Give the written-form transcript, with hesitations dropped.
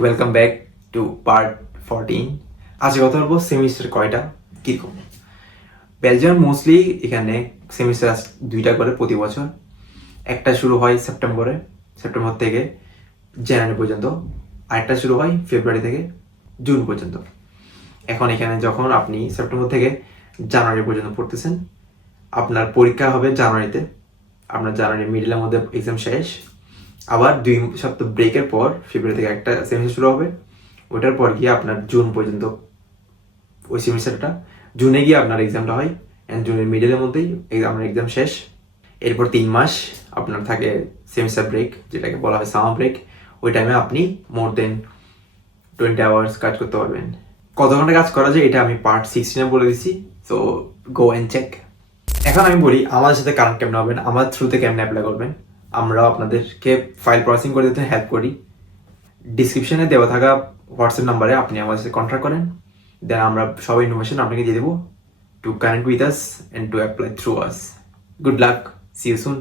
Welcome back to part 14। আজকে কথা বলবো সেমিস্টার কয়টা কীরকম। বেলজিয়াম মোস্টলি এখানে সেমিস্টার দুইটা করে প্রতি বছর। একটা শুরু হয় সেপ্টেম্বর থেকে জানুয়ারি পর্যন্ত, আরেকটা শুরু হয় ফেব্রুয়ারি থেকে জুন পর্যন্ত। এখন এখানে যখন আপনি সেপ্টেম্বর থেকে জানুয়ারি পর্যন্ত পড়তেছেন, আপনার পরীক্ষা হবে জানুয়ারিতে, আপনার জানুয়ারি মিডলের মধ্যে এক্সাম শেষ, আবার 2 সপ্তাহ ব্রেকের পর ফেব্রুয়ারি থেকে একটা সেমিস্টার শুরু হবে। ওটার পর গিয়ে আপনার জুন পর্যন্ত ওই সেমিস্টারটা, জুনে গিয়ে আপনার এক্সামটা হয়, অ্যান্ড জুনের মিডলের মধ্যেই আপনার এক্সাম শেষ। এরপর 3 মাস আপনার থাকে সেমিস্টার ব্রেক, যেটাকে বলা হয় সামার ব্রেক। ওই টাইমে আপনি মোর দেন 20 আওয়ার্স কাজ করতে পারবেন। কত ঘন্টা কাজ করা যায় এটা আমি পার্ট 16 বলে দিচ্ছি, সো গো অ্যান্ড চেক। এখন আমি বলি আমাদের সাথে কারেন্ট কেমন হবেন, আমার থ্রুতে কেমন অ্যাপ্লাই করবেন। আমরাও আপনাদেরকে ফাইল প্রসেসিং করে দিতে হেল্প করি। ডিসক্রিপশনে দেওয়া থাকা হোয়াটসঅ্যাপ নাম্বারে আপনি আমাদের সাথে কন্ট্যাক্ট করেন, দেন আমরা সব ইনফরমেশন আপনাকে দিয়ে দেবো to connect with us and to apply through us. Good luck, see you soon.